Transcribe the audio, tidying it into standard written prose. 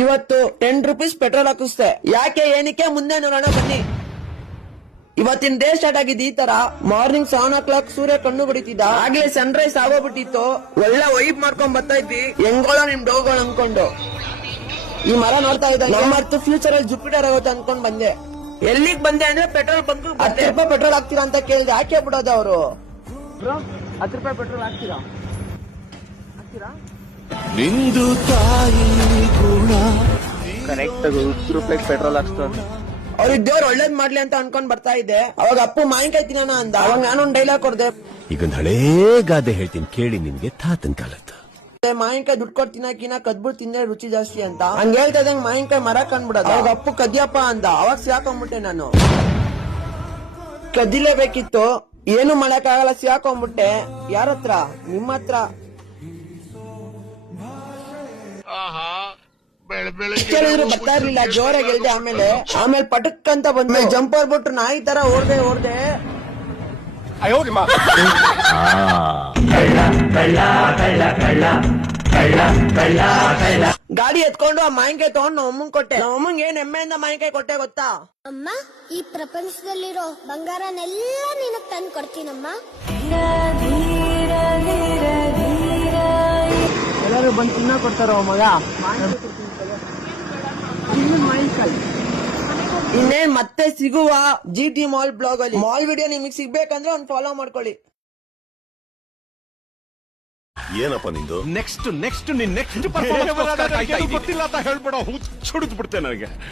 ಇವತ್ತು 10 rupees petrol ಹಾಕಿಸ್ತೆ. ಯಾಕೆ ಏನಕ್ಕೆ ಮುಂದೆ ನೋಡೋಣ ಬನ್ನಿ. ಇವತ್ತಿನ ಡೇ ಸ್ಟಾರ್ಟ್ ಆಗಿದ್ದು ಈ ತರ. ಮಾರ್ನಿಂಗ್ 7 o'clock ಸೂರ್ಯ ಕಣ್ಣು ಬಿಡಿತಿದ್ದ. ಆಗ್ಲೇ ಸನ್ರೈಸ್ ಆಗೋಗ್ಬಿಟ್ಟಿತ್ತು. ಒಳ್ಳೆ ವೈಬ್ ಮಾಡ್ಕೊಂಡ್ ಬರ್ತಾ ಇದ್ವಿ. ಹೆಂಗೋಳ ನಿಮ್ ಡೋಗಳು ಅನ್ಕೊಂಡು. ಈ ಮರ ನೋಡ್ತಾ ಇದ್ದ ನಮ್ಮತ್ತು ಫ್ಯೂಚರ್ ಅಲ್ಲಿ ಜುಪಿಟರ್ ಆಗುತ್ತೆ ಅನ್ಕೊಂಡ್ ಬಂದೆ. ಎಲ್ಲಿಗ್ ಬಂದೆ ಅಂದ್ರೆ ಪೆಟ್ರೋಲ್ ಬಂಕ್ 10 ರೂಪಾಯಿ ಪೆಟ್ರೋಲ್ ಹಾಕ್ತೀರಾ ಅಂತ ಕೇಳಿದೆ. ಹಾಕೇ ಬಿಡೋದು ಅವರು. 10 ರೂಪಾಯಿ ಪೆಟ್ರೋಲ್ ಹಾಕ್ತೀರಾ? ನಿಂದು ತಾಯಿ ಗುಣ ಕರೆಕ್ಟ್ 10 ರೂಪಾಯಿ ಪೆಟ್ರೋಲ್ ಹಾಕ್ಸ್ತಾರೆ. ಅವ್ರಿಗೆ ದೇವ್ರು ಒಳ್ಳೇದ್ ಮಾಡ್ಲಿ ಅಂತ ಅನ್ಕೊಂಡ್ ಬರ್ತಾ ಇದ್ದೆ. ಅವಾಗ ಅಪ್ಪು ಮಾವಿನಕಾಯಿ ತಿನ್ನೋಣ ಅಂದ. ಅವಾಗ ನಾನೊಂದ್ ಡೈಲಾಗ್ ಕೊಡ್ದೆ. ಈಗೊಂದು ಹಳೇ ಗಾದೆ ಹೇಳ್ತೀನಿ ಕೇಳಿ, ನಿಮ್ಗೆ ತಾತನ್ ಕಾಲದ್ದು. ಮಾವಿನಕಾಯಿ ದುಡ್ಡು ಕೊಟ್ಟು ತಿನ್ನಕಿನ ಕದ್ಬಿಟ್ಟು ತಿಂದ್ರೆ ರುಚಿ ಜಾಸ್ತಿ ಅಂತ. ಹಂಗ ಹೇಳ್ತಾ ಇದ್ದಂಗೆ ಮಾವಿನಕಾಯಿ ಮರ ಕಂಡ್ಬಿಡೋದು. ಅವಾಗ ಅಪ್ಪು ಕದ್ಯಪ್ಪ ಅಂದ. ಅವಾಗ ಸಿಗಾಕೊಂಡ್ಬಿಟ್ಟೆ ನಾನು. ಕದ್ದಿಲೇಬೇಕಿತ್ತು, ಏನು ಮಾಡಕ್ಕಾಗಲ್ಲ, ಸಿಗಾಕೊಂಡ್ಬಿಟ್ಟೆ. ಯಾರತ್ರ? ನಿಮ್ಮ ಹತ್ರ. ಕೇಳಿದ್ರು ಬರ್ತಾ ಇರ್ಲಿಲ್ಲ. ಜೋರಾಗಿ ಹೇಳ್ದೆ. ಆಮೇಲೆ ಪಟಕ್ ಅಂತ ಬಂದ. ಜಂಪರ್ ಬಿಟ್ಟು ನಾಯಿ ತರ ಓಡ್ದೆ. ಗಾಡಿ ಎತ್ಕೊಂಡು ಆ ಮಾವಿನಕಾಯಿ ತಗೊಂಡು ನಮ್ಮ ಅಮ್ಮಂಗ್ ಕೊಟ್ಟೆ. ನಮ್ಮ ಅಮ್ಮಂಗ್ ಏನ್ ಹೆಮ್ಮೆಯಿಂದ ಮಾವಿನಕಾಯಿ ಕೊಟ್ಟೆ ಗೊತ್ತಾ? ಅಮ್ಮ, ಈ ಪ್ರಪಂಚದಲ್ಲಿರೋ ಬಂಗಾರನೆಲ್ಲ ನಿನಗ್ ತಂದು ಕೊಡ್ತೀನಮ್ಮ. ಎಲ್ಲರೂ ಬಂದು ತಿನ್ನ ಕೊಡ್ತಾರ ಮಗ. ಇನ್ನೇನ್ ಮತ್ತೆ ಸಿಗುವ GT ಮಾಲ್ ಬ್ಲಾಗ್ ಅಲ್ಲಿ. ಮಾಲ್ ವಿಡಿಯೋ ನಿಮಗೆ ಸಿಗ್ಬೇಕಂದ್ರೆ ಒಂದು ಫಾಲೋ ಮಾಡ್ಕೊಳ್ಳಿ. ಏನಪ್ಪ ನಿಂದು ನೆಕ್ಸ್ಟ್ ಗೊತ್ತಿಲ್ಲ ಅಂತ ಹೇಳ್ಬಿಡೋ ಹುಚ್ಚುಡಿದ್ ಬಿಡ್ತೇನೆ ನನಗೆ.